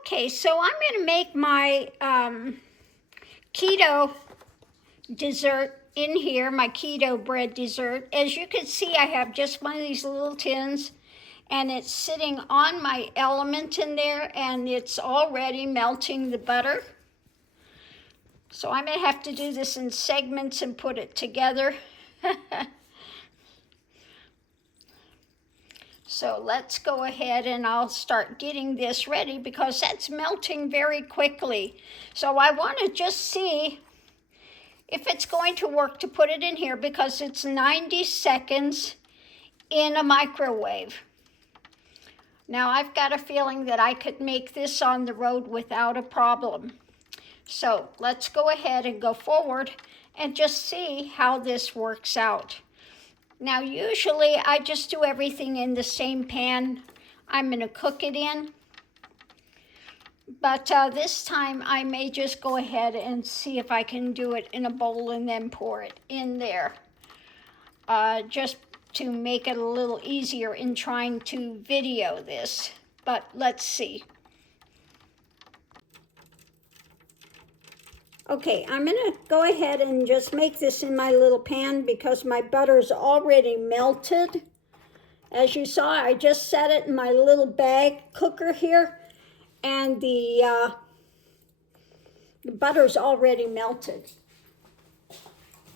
Okay, so I'm going to make my keto dessert in here, my keto bread dessert. As you can see, I have just one of these little tins, and it's sitting on my element in there, and it's already melting the butter. So I may have to do this in segments and put it together. So let's go ahead and I'll start getting this ready because that's melting very quickly. So I want to just see if it's going to work to put it in here because it's 90 seconds in a microwave. Now I've got a feeling that I could make this on the road without a problem. So let's go ahead and go forward and just see how this works out. Now, usually I just do everything in the same pan I'm going to cook it in. But this time I may just go ahead and see if I can do it in a bowl and then pour it in there. Just to make it a little easier in trying to video this. But let's see. Okay, I'm going to go ahead and just make this in my little pan because my butter's already melted. As you saw, I just set it in my little bag cooker here, and the butter's already melted.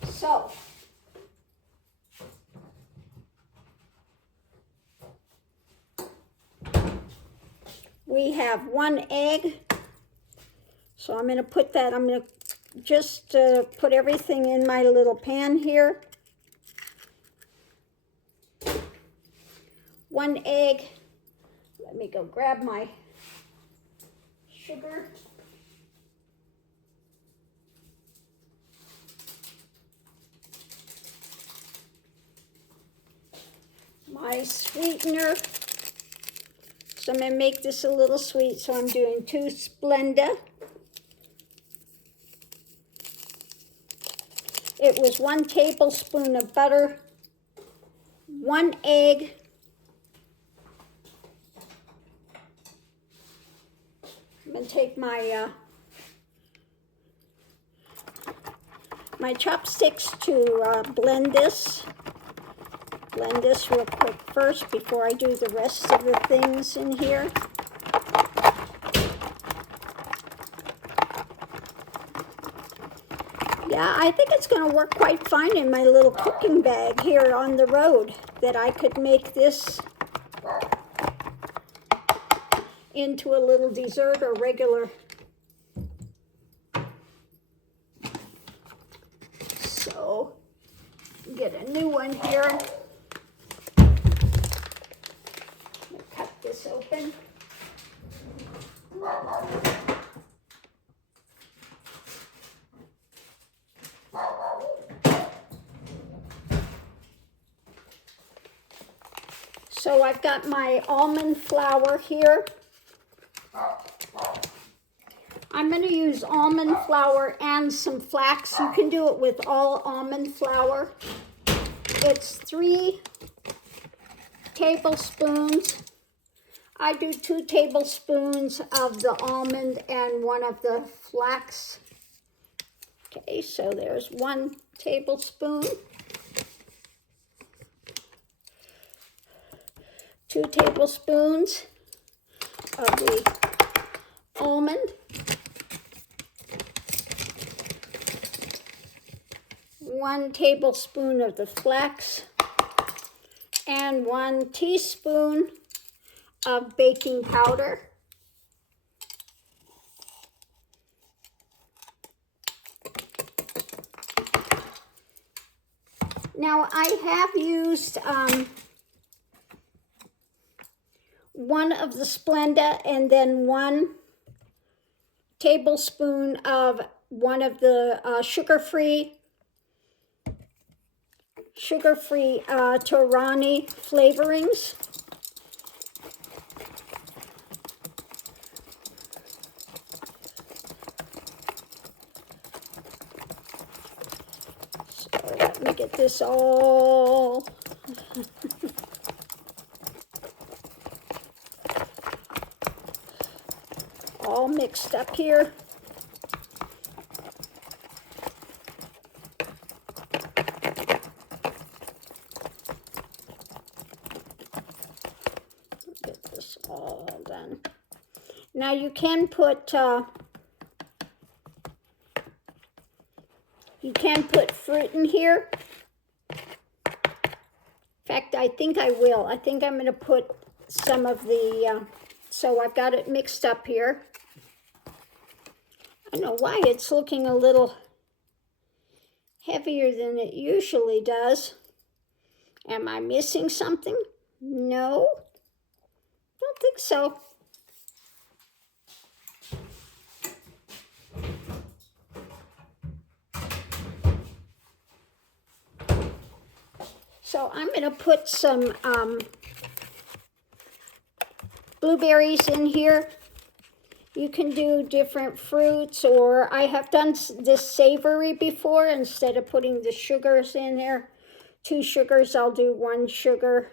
So, we have 1 egg. So I'm going to put that, I'm going to just put everything in my little pan here. 1 egg. Let me go grab my sugar. My sweetener. So I'm going to make this a little sweet, so I'm doing 2 Splenda. It was 1 tablespoon of butter, 1 egg, I'm going to take my my chopsticks to blend this real quick first before I do the rest of the things in here. Yeah, I think it's going to work quite fine in my little cooking bag here on the road, that I could make this into a little dessert or regular. So, get a new one here. Cut this open. So I've got my almond flour here. I'm going to use almond flour and some flax. You can do it with all almond flour. It's 3 tablespoons. I do 2 tablespoons of the almond and 1 of the flax. Okay, so there's 1 tablespoon. 2 tablespoons of the almond, 1 tablespoon of the flax, and 1 teaspoon of baking powder. Now I have used 1 of the Splenda and then 1 tablespoon of one of the sugar-free Torani flavorings. So let me get this all all mixed up here. Get this all done. Now you can put fruit in here. In fact, I think I will. I think I'm going to put some of the, so I've got it mixed up here. I don't know why it's looking a little heavier than it usually does. Am I missing something? No, don't think so. So I'm going to put some blueberries in here. You can do different fruits, or I have done this savory before. Instead of putting the sugars in there, 2 sugars, I'll do 1 sugar,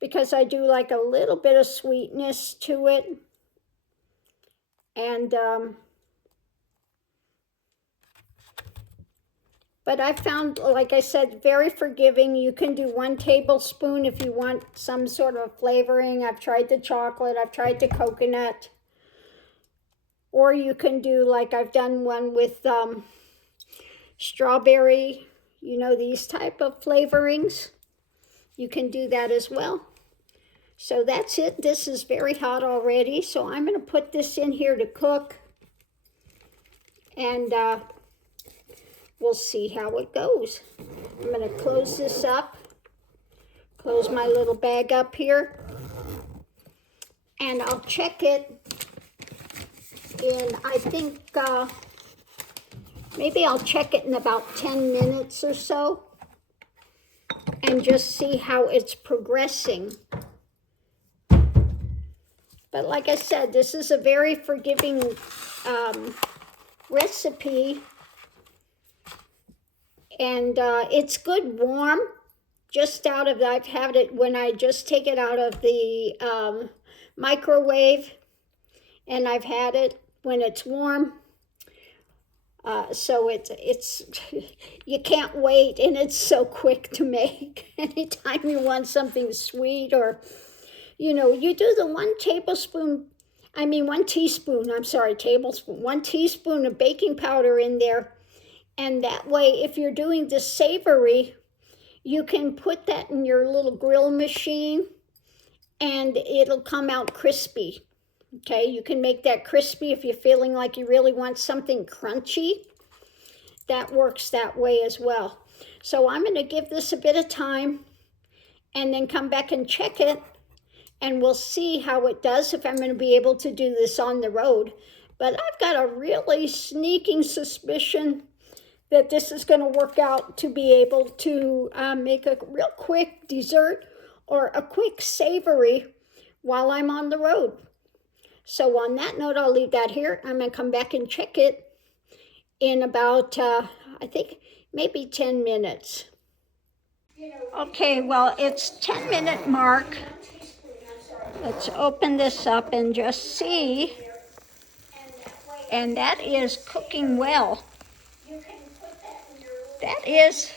because I do like a little bit of sweetness to it. And but I found, like I said, very forgiving. You can do 1 tablespoon if you want some sort of flavoring. I've tried the chocolate, I've tried the coconut. Or you can do, like I've done one with strawberry, you know, these type of flavorings. You can do that as well. So that's it. This is very hot already. So I'm going to put this in here to cook. And we'll see how it goes. I'm going to close this up. Close my little bag up here. And I'll check it in, I think, maybe I'll check it in about 10 minutes or so. And just see how it's progressing. But like I said, this is a very forgiving recipe. And it's good warm, just out of, I've had it when I just take it out of the microwave, and I've had it when it's warm. So it's you can't wait, and it's so quick to make. Anytime you want something sweet, or, you know, you do the 1 teaspoon, I'm sorry, tablespoon, 1 teaspoon of baking powder in there. And that way, if you're doing the savory, you can put that in your little grill machine and it'll come out crispy. Okay, you can make that crispy if you're feeling like you really want something crunchy. That works that way as well. So I'm going to give this a bit of time and then come back and check it. And we'll see how it does, if I'm going to be able to do this on the road. But I've got a really sneaking suspicion that this is going to work out to be able to make a real quick dessert or a quick savory while I'm on the road. So on that note, I'll leave that here. I'm going to come back and check it in about, I think, maybe 10 minutes. Okay, well, it's 10-minute mark. Let's open this up and just see. And that is cooking well. That is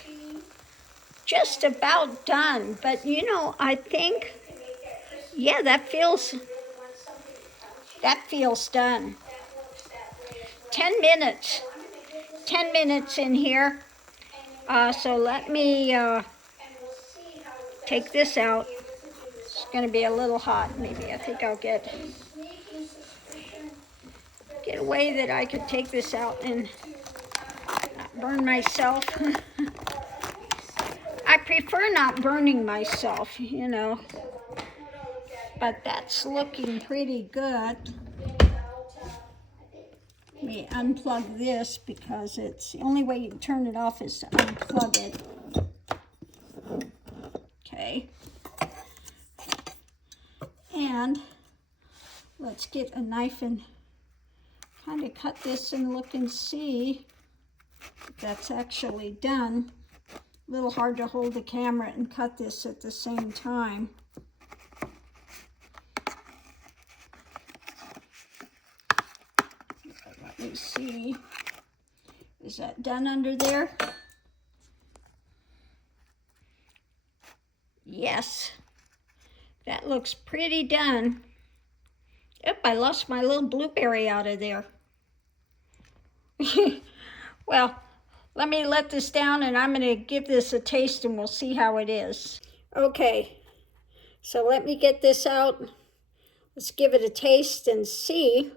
just about done. But, you know, I think, yeah, that feels done. 10 minutes. 10 minutes in here. So let me take this out. It's going to be a little hot, maybe. I think I'll get a way that I could take this out and not burn myself. I prefer not burning myself, you know. But that's looking pretty good. Let me unplug this, because it's the only way you can turn it off is to unplug it. Okay. And let's get a knife and kind of cut this and look and see if that's actually done. A little hard to hold the camera and cut this at the same time. Let me see. Is that done under there? Yes. That looks pretty done. Yep, I lost my little blueberry out of there. Well, let me let this down and I'm going to give this a taste and we'll see how it is. Okay, so let me get this out. Let's give it a taste and see.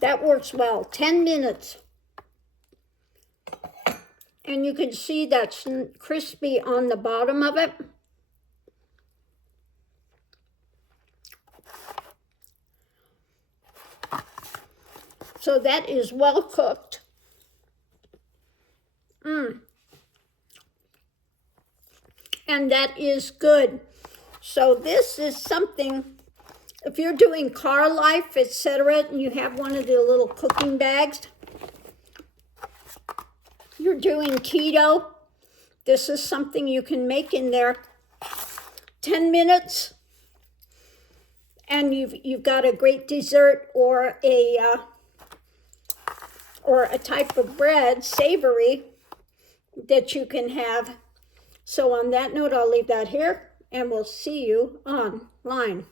That works well. 10 minutes. And you can see that's crispy on the bottom of it. So that is well cooked. And that is good. So this is something, if you're doing car life, etc., and you have one of the little cooking bags, you're doing keto, this is something you can make in there. 10 minutes, and you've got a great dessert or a type of bread, savory, that you can have. So on that note, I'll leave that here, and we'll see you online.